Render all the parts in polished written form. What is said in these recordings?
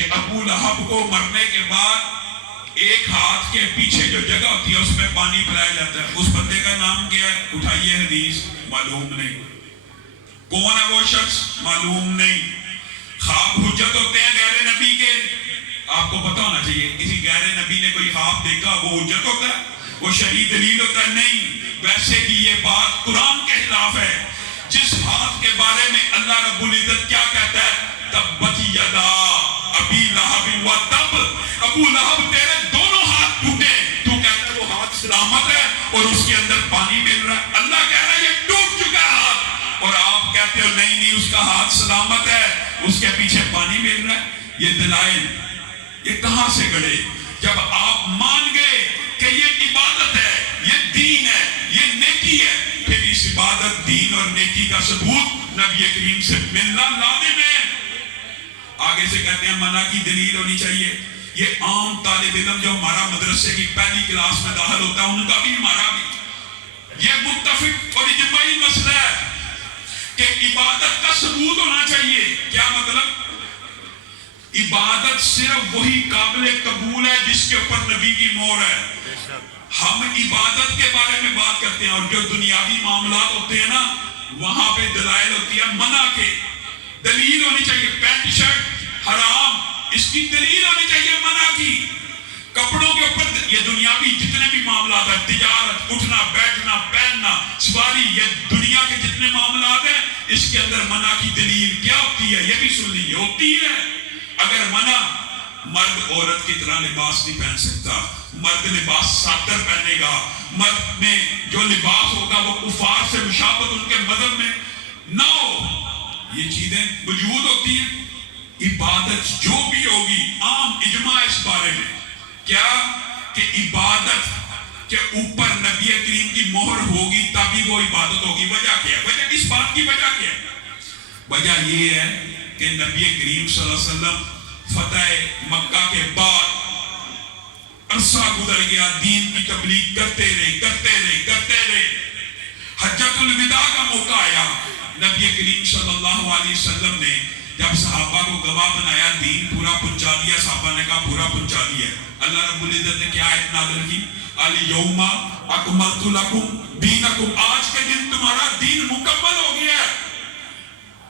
کہ ابو لہب کو مرنے کے بعد ایک ہاتھ کے پیچھے جو جگہ ہوتی ہے اس میں پانی پلایا جاتا ہے. اس بندے کا نام کیا ہے؟ اٹھائیے حدیث. معلوم نہیں. کون ہے وہ شخص؟ معلوم نہیں. خواب حجت ہوتے ہیں غیر نبی کے. آپ کو پتا ہونا چاہیے کسی غیر نبی نے کوئی خواب دیکھا وہ حجت ہوتا ہے؟ وہ شرعی دلیل ہوتا ہے؟ نہیں. ویسے بھی یہ بات قرآن کے خلاف ہے. جس ہاتھ کے بارے میں اللہ رب العزت کیا کہتا ہے؟ تبت یدا ابی لہب و تب. ابو لہب تیرے دونوں ہاتھ ٹوٹے. تو کہتا ہے وہ ہاتھ سلامت ہے اور اس کے اندر پانی مل رہا ہے. اللہ کہہ رہا ہے یہ ٹوٹ چکا ہے ہاتھ اور آپ کہتے ہو نہیں اس کا ہاتھ سلامت ہے, اس کے پیچھے پانی مل رہا ہے. یہ دلائل یہ کہاں سے گڑے؟ جب آپ مان گئے کہ یہ عبادت ہے, یہ دین ہے, یہ نیکی ہے, پھر اس عبادت دین اور نیکی کا ثبوت نبی کریم سے ملنا لازم ہے. آگے سے کہتے ہیں منع کی دلیل ہونی چاہیے. یہ عام طالب علم جو ہمارا مدرسے کی پہلی کلاس میں داخل ہوتا ہے ان کا بھی ہمارا بھی یہ متفق اور اجماعی مسئلہ ہے کہ عبادت کا ثبوت ہونا چاہیے. کیا مطلب؟ عبادت صرف وہی قابل قبول ہے جس کے اوپر نبی کی مہر ہے. ہم عبادت کے بارے میں بات کرتے ہیں اور جو دنیاوی معاملات ہوتے ہیں نا وہاں پہ دلائل ہوتی ہے منع کے. دلیل ہونی چاہیے. پینٹ شرٹ حرام, اس کی دلیل ہونی چاہیے منع کی. کپڑوں کے اوپر یہ دنیاوی جتنے بھی معاملات ہیں, تجارت, اٹھنا بیٹھنا, پہننا, سواری, یہ دنیا کے جتنے معاملات ہیں اس کے اندر منع کی دلیل کیا ہوتی ہے؟ یہ بھی سن لیجیے. ہوتی ہے اگر منع مرد عورت کی طرح لباس نہیں پہن سکتا, مرد لباس ساتر پہنے گا, مرد میں جو لباس ہوگا وہ کفار سے مشابہت ان کے مذہب میں نہ ہو, یہ چیزیں وجود ہوتی ہیں. عبادت جو بھی ہوگی عام اجماع اس بارے میں کیا کہ عبادت کے اوپر نبی کریم کی مہر ہوگی تبھی وہ عبادت ہوگی. وجہ کیا ہے؟ وجہ اس بات کی وجہ کیا ہے؟ وجہ یہ ہے کہ نبی کریم صلی اللہ علیہ وسلم فتح مکہ کے بعد عرصہ گزر گیا, دین کی تبلیغ کرتے رہے. حجۃ الوداع کا موقع آیا, نبی کریم صلی اللہ علیہ وسلم نے جب صحابہ کو گواہ بنایا دین پورا پہنچا دیا. صحابہ نے کہا پورا پہنچا دیا. اللہ رب العزت نے کیا آیت نازل کی؟ الیوم اکملت لکم دینکم, آج کے دن تمہارا دین مکمل ہو گیا ہے.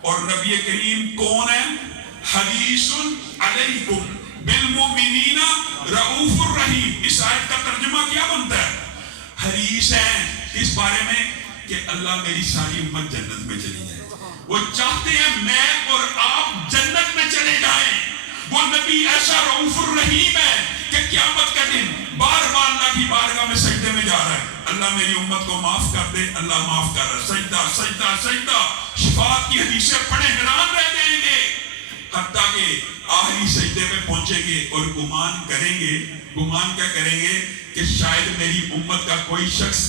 اور نبی کریم کون ہے؟ حریص علیکم بالمؤمنین رؤوف الرحیم. اس آیت کا ترجمہ کیا بنتا ہے؟ حریص ہے اس بارے میں کہ اللہ میری ساری امت جنت میں چلی جائے. وہ چاہتے ہیں میں اور آپ جنت میں چلے جائیں. وہ نبی ایسا رؤوف الرحیم ہے کہ قیامت کا دن بار بار اللہ کی بارگاہ میں سجدے میں جا رہا ہے, اللہ میری امت کو معاف کر دے, اللہ معاف کر رہا ہے. سجدہ سجدہ سجدہ. شفاعت کی حدیثیں پڑھے حیران رہ جائیں گے, حتیٰ کہ آخری سجدے پہ پہنچیں گے اور گمان کریں گے. گمان کیا کریں گے؟ کہ شاید میری امت کا کوئی شخص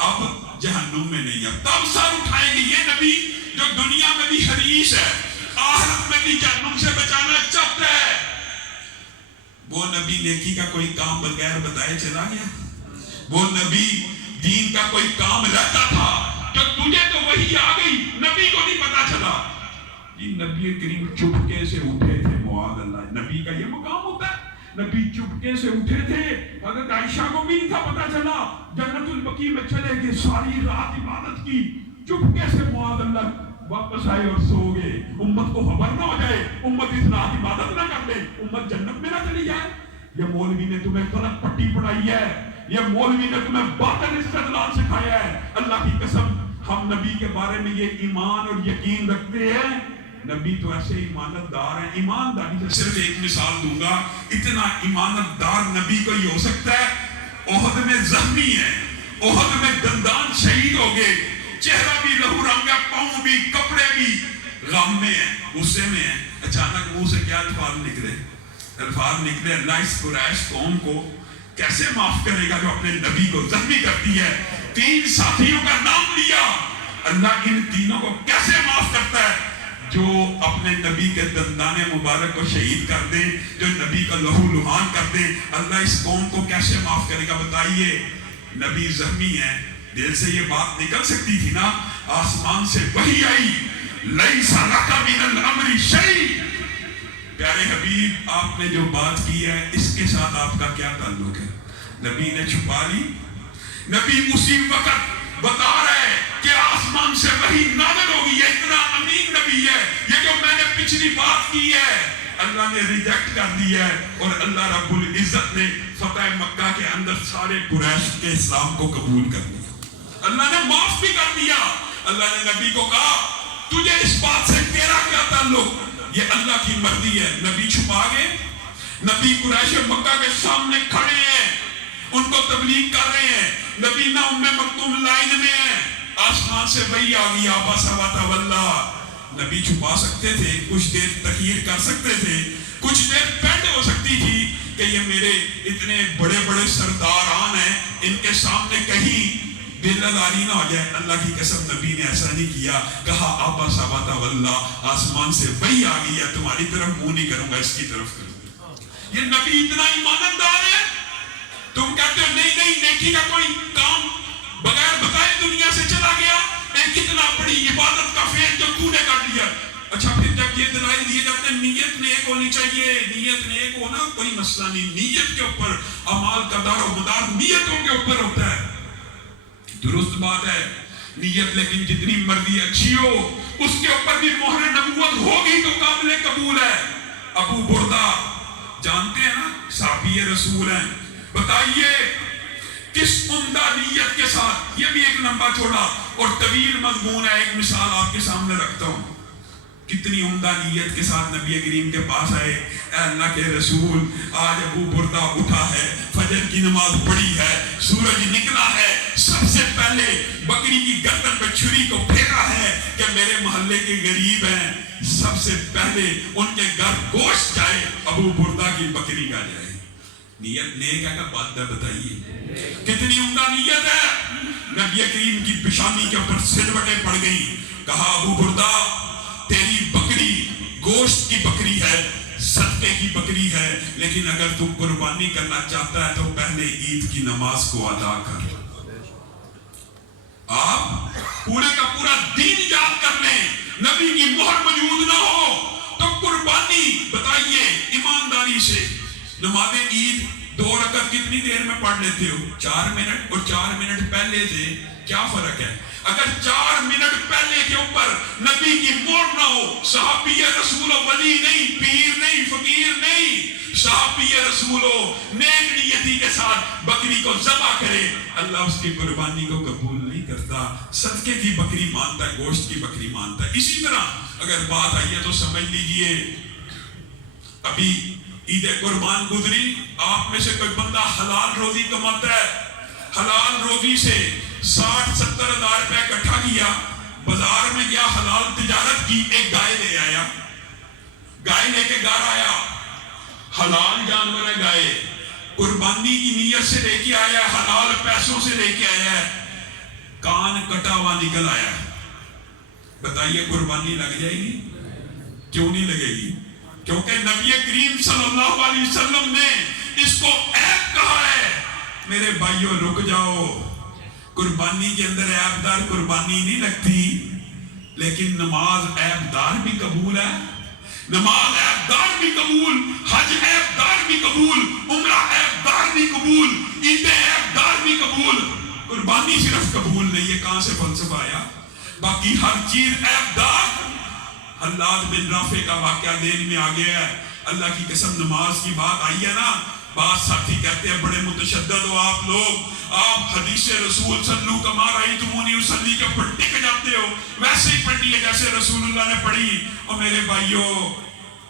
اب جہنم میں نہیں ہے. تب سر اٹھائیں گے یہ نبی جو دنیا میں بھی حریص ہے, آخرت میں بھی جہنم سے بچانا چاہتا ہے. وہ نبی نیکی کا کوئی کام بغیر بتائے چلا گیا. وہ نبی دین کا کوئی کام رہتا تھا جو تجھے تو وہی آ گئی, نبی کو نہیں پتا چلا. یہ نبی کریم چپکے سے اٹھے تھے. معاذ اللہ, نبی کا یہ مقام ہوتا ہے. نبی چپکے سے اٹھے تھے. حضرت عائشہ کو بھی نہیں تھا پتا چلا. جنت البقیع میں چلے گئے, ساری رات عبادت کی, چپکے سے معاذ اللہ واپس آئے اور سو گئے. امت کو خبر نہ ہو جائے, امت اس رات عبادت نہ کر لے, امت جنت میں نہ چلی جائے. یہ مولوی نے تمہیں غلط پٹی پڑھائی ہے, یہ مولوی نے تمہیں باطل استدلال سکھایا ہے. اللہ کی قسم ہم نبی کے بارے میں یہ ایمان اور یقین رکھتے ہیں. نبی تو ایسے ایمانت دار ہیں. ایمانداری سے صرف ایک مثال دوں گا, اتنا ایمانت دار نبی کو ہی ہو سکتا ہے. احد میں زخمی ہے, احد میں دندان شہید ہو گئے, چہرہ بھی لہو رنگ ہے, پاؤں بھی, کپڑے بھی غم میں ہیں, غصے میں ہیں. اچانک منہ سے کیا الفاظ نکلے؟ الفاظ نکلے اللہ اس قریش قوم کو کیسے معاف کرے گا جو اپنے نبی کو زخمی کرتی ہے. 3 ساتھیوں کا نام لیا, اللہ ان تینوں کو کیسے معاف کرتا ہے؟ جو اپنے نبی کے دندان مبارک کو شہید کر دے, جو نبی کا لہو لہان کر دے, اللہ اس قوم کو کیسے معاف کرے گا؟ بتائیے. نبی زخمی ہے, دل سے یہ بات نکل سکتی تھی نا, آسمان سے وحی آئی, لیس لک من الامر شیء, پیارے حبیب آپ نے جو بات کی ہے اس کے ساتھ آپ کا کیا تعلق ہے؟ نبی نے چھپا لی؟ نبی اسی وقت بتا رہے کہ آسمان سے وحی نازل ہوگی. یہ اتنا امین نبی ہے. یہ جو میں نے پچھلی بات کی ہے اللہ نے ریجیکٹ کر دی ہے, اور اللہ رب العزت نے فتح مکہ کے اندر سارے قریش کے اسلام کو قبول کر لیا. اللہ نے معاف بھی کر دیا. اللہ نے نبی کو کہا تجھے اس بات سے تیرا کیا تعلق؟ یہ اللہ کی مرضی ہے. نبی چھپا گئے. نبی قریش مکہ کے سامنے کھڑے ہیں, ان کو تبلیغ کر رہے ہیں. نبی نہ ام مکتوم لائن میں ہیں, آسمان سے وحی آ گئی عبس وتولی. نبی چھپا سکتے تھے, کچھ دیر تخیر کر سکتے تھے, کچھ دیر پینڈ ہو سکتی تھی کہ یہ میرے اتنے بڑے بڑے سرداران ہیں, ان کے سامنے کہیں دل آزاری نہ ہو جائے. اللہ کی قسم نبی نے ایسا نہیں کیا. کہا عبس وتولی, آسمان سے وحی آ گئی ہے, تمہاری طرف منہ نہیں کروں گا, اس کی طرف کروں گا. یہ نبی اتنا ایماندار ہے. تم کہتے ہو نہیں نہیں نیکی کا کوئی کام بغیر بتائے دنیا سے چلا گیا. ایک کتنا بڑی عبادت کا فعل جو تو نے کر لیا. اچھا پھر جب یہ دلائل دیے جاتے ہیں نیت نیک ہونی چاہیے, نیت نیک ہونا کوئی مسئلہ نہیں. نیت کے اوپر اعمال کا دار و مدار نیتوں کے اوپر ہوتا ہے. درست بات ہے نیت, لیکن جتنی مرضی اچھی ہو اس کے اوپر بھی مہر نبوت ہوگی تو قابل قبول ہے. ابو بردہ جانتے ہیں نا, صحابی رسول ہیں. بتائیے کس عمدہ نیت کے ساتھ, یہ بھی ایک لمبا چوڑا اور طویل مضمون ہے. ایک مثال آپ کے سامنے رکھتا ہوں. کتنی عمدہ نیت کے ساتھ نبی کریم کے پاس آئے. اے اللہ کے رسول, آج ابو بردہ اٹھا ہے, فجر کی نماز پڑھی ہے, سورج نکلا ہے, سب سے پہلے بکری کی گردن پہ چھری کو پھیرا ہے کہ میرے محلے کے غریب ہیں, سب سے پہلے ان کے گھر گوشت جائے, ابو بردہ کی بکری کا جائے. نیت نیک ہے کا بات ہے, بتائیے کتنی عمدہ نیت ہے. نبی کریم کی پیشانی کے اوپر سلوٹیں پڑ گئی. کہا ابو بردہ تیری بکری گوشت کی بکری ہے, صدقے کی بکری ہے, لیکن اگر تو قربانی کرنا چاہتا ہے تو پہلے عید کی نماز کو ادا کر. آپ پورے کا پورا دین یاد کر لیں, نبی کی مہر موجود نہ ہو تو قربانی بتائیے ایمانداری سے. نماز عید 2 رکعت کتنی دیر میں پڑھ لیتے ہو؟ 4 منٹ, اور 4 منٹ پہلے سے کیا فرق ہے؟ اگر 4 منٹ پہلے کے اوپر نبی کی مہر نہ ہو, صحابی رسول و ولی نہیں, پیر نہیں, فقیر نہیں, صحابی رسول و نیک نیتی کے ساتھ بکری کو ذبح کرے, اللہ اس کی قربانی کو قبول نہیں کرتا. صدقے کی بکری مانتا ہے, گوشت کی بکری مانتا ہے. اسی طرح اگر بات آئی ہے تو سمجھ لیجئے, ابھی عید قربان گزری, آپ میں سے کوئی بندہ حلال روزی کماتا ہے, حلال روزی سے 60-70 ہزار روپے اکٹھا کیا, بازار میں گیا, حلال تجارت کی, ایک گائے لے آیا, گائے لے کے گھر آیا, حلال جانور ہے گائے, قربانی کی نیت سے لے کے آیا, حلال پیسوں سے لے کے آیا ہے, کان کٹا ہوا نکل آیا. بتائیے قربانی لگ جائے گی؟ کیوں نہیں لگے گی؟ کیونکہ نبی کریم صلی اللہ علیہ وسلم نے اس کو عیب کہا ہے. میرے بھائیوں رک جاؤ, قربانی کے اندر عیب دار قربانی نہیں لگتی, لیکن نماز عیب دار بھی قبول ہے, نماز عیب دار بھی قبول, حج عیب دار بھی قبول, عمرہ عیب دار بھی قبول, عید عیب دار بھی قبول, قربانی صرف قبول نہیں. یہ کہاں سے فلسفہ آیا؟ باقی ہر چیز عیب دار. حلاد بن رافع کا واقعہ دین میں آ گیا ہے. اللہ کی قسم نماز کی بات آئی ہے نا, بعض ساتھی کہتے ہیں بڑے متشدد ہو آپ لوگ, آپ حدیث رسول صلو کما رأیتمونی اصلی کے اوپر ٹک جاتے ہو, ویسے ہی پڑھیے جیسے رسول اللہ نے پڑھی. اور میرے بھائیوں,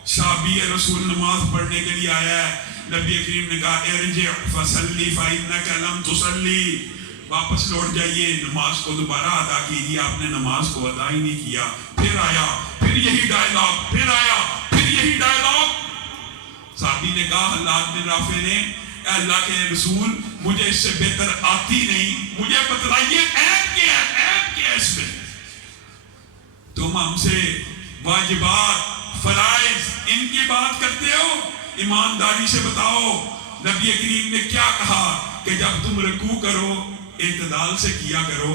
صحابی رسول نماز پڑھنے کے لیے آیا ہے, نبی کریم نے کہا ارجع فصلی فإنک لم تصلی, واپس لوٹ جائیے, نماز کو دوبارہ ادا کیجیے. آپ نے نماز کو ادا ہی نہیں کیا. پھر آیا, پھر یہی ڈائلاگ, پھر آیا, پھر یہی ڈائلاگ. صحابی نے کہا حلاد بن رافع نے, اے اللہ کے رسول مجھے اس سے بہتر آتی نہیں, مجھے بتلائیے عیب کیا ہے, عیب کیا ہے اس میں؟ تم ہم سے واجبات فرائض ان کی بات کرتے ہو, ایمانداری سے بتاؤ نبی کریم نے کیا کہا کہ جب تم رکوع کرو اعتدال سے کیا کرو,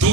2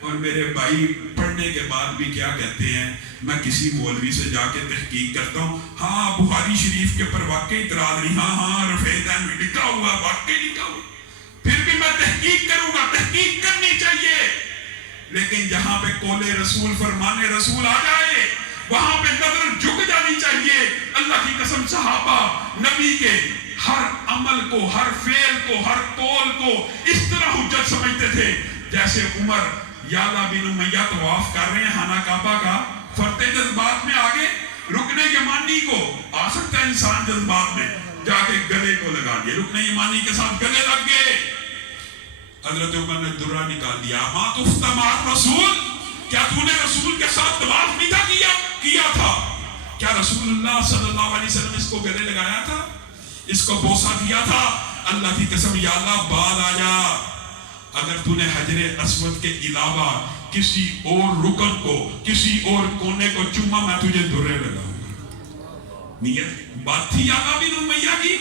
اور میرے بھائی پڑھنے کے بعد بھی کیا کہتے ہیں، میں کسی مولوی سے جا کے تحقیق کرتا ہوں، ہاں بخاری شریف کے پر واقعی اعتراض نہیں، ہاں رفع دین میں لکھا ہوا، واقعی لکھا ہوا، پھر بھی میں تحقیق کروں گا، تحقیق کرنی چاہیے، لیکن جہاں پہ قول رسول فرمان رسول آ جائے وہاں پہ نظر جھک جانی چاہیے۔ اللہ کی قسم صحابہ نبی کے ہر عمل کو، ہر فعل کو، ہر قول کو اس طرح حجت سمجھتے تھے جیسے عمر یعلا بن امیہ طواف کر رہے ہیں خانہ کعبہ کا، فرتے جذبات میں آگے رکن یمانی کو آ سکتا ہے انسان، جذبات میں جا کے گلے کو لگا دیا، رکن یمانی کے ساتھ گلے لگ گئے، حضرت عمر نے درہ نکال دیا، ما تفت مع رسول، کیا تو نے رسول کے ساتھ طواف نہیں تھا کیا تھا؟ کیا رسول اللہ صلی اللہ علیہ وسلم اس کو گلے لگایا تھا، اس کو بوسہ دیا تھا؟ اللہ کی قسم یا اللہ بعد آ جا، اگر تو نے حجر اسود کے علاوہ کسی اور رکن کو، کسی اور کونے کو چوما، میں تجھے درے لگاؤں گا۔ نیت بات تھی یعلا بن امیہ کی،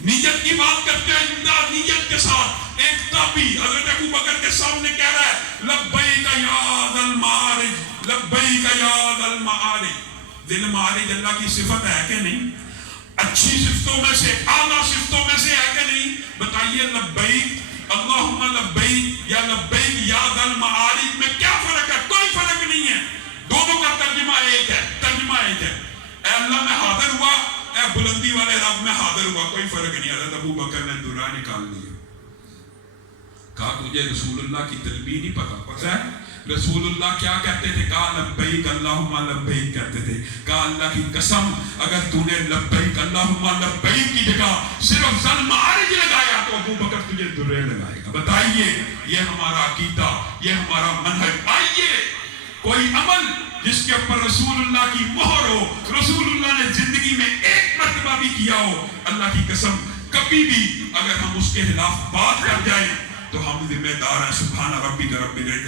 نیت کی بات کرتے ہیں، امداد نیت کے ساتھ۔ ایک تابی حضرت ابو بکر کے سامنے کہہ رہا ہے لبیک یا ذا المعارج، لبیک یا ذا المعارج۔ ذل معارج اللہ کی صفت ہے کہ نہیں؟ اچھی صفتوں میں سے، اعلیٰ صفتوں میں سے ہے کہ نہیں؟ بتائیے لبیک اللہم لبیک یا لبیک یا ذا المعارج میں کیا فرق ہے؟ کوئی فرق نہیں ہے، دونوں کا ترجمہ ایک ہے، ترجمہ ایک ہے۔ اے اللہ میں حاضر ہوا، اے بلندی والے رب میں حاضر ہوا، کوئی فرق نہیں۔ حضرت ابو بکر نے درہ نکال لیا، کہا تجھے رسول اللہ کی تلبیہ نہیں پتہ ہے رسول اللہ کیا کہتے تھے؟ کہا لبیک اللہم لبیک کہتے تھے۔ کہا اللہ کی قسم اگر تو نے لبیک اللہم لبیک کی جگہ صرف ذل معارج لگایا تو ابو بکر تجھے درے لگائے گا۔ بتائیے یہ ہمارا عقیدہ، یہ ہمارا منہج۔ آئیے کوئی عمل جس کے اوپر رسول اللہ کی مہر ہو، رسول اللہ نے زندگی میں ایک مرتبہ بھی کیا ہو، اللہ کی قسم کبھی بھی اگر ہم اس کے خلاف بات کر جائیں تو ہم ذمہ دار ہیں۔ سبحان ربک رب العزت